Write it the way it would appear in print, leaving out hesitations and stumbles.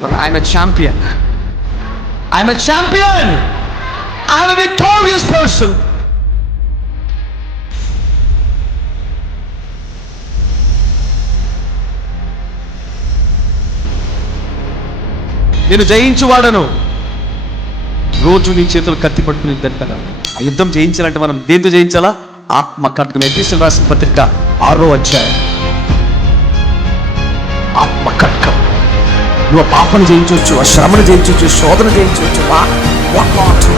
But I'm a champion. I'm a champion. I'm a victorious person. నేను జయించువాడను. రోజు నీ చేతులు కత్తి పట్టుకుని తింటాను. ఆ యుద్ధం జయించాలంటే మనం దేంతో జయించాలా? ఆత్మ ఖడ్గం. ఎఫెసీయులకు రాసిన పత్రిక 6వ అధ్యాయం. ఆత్మ ఖడ్గం. నువ్వు పాపను జయించవచ్చు, ఆ శ్రమను జయించవచ్చు, శోధన జయించవచ్చు. What not?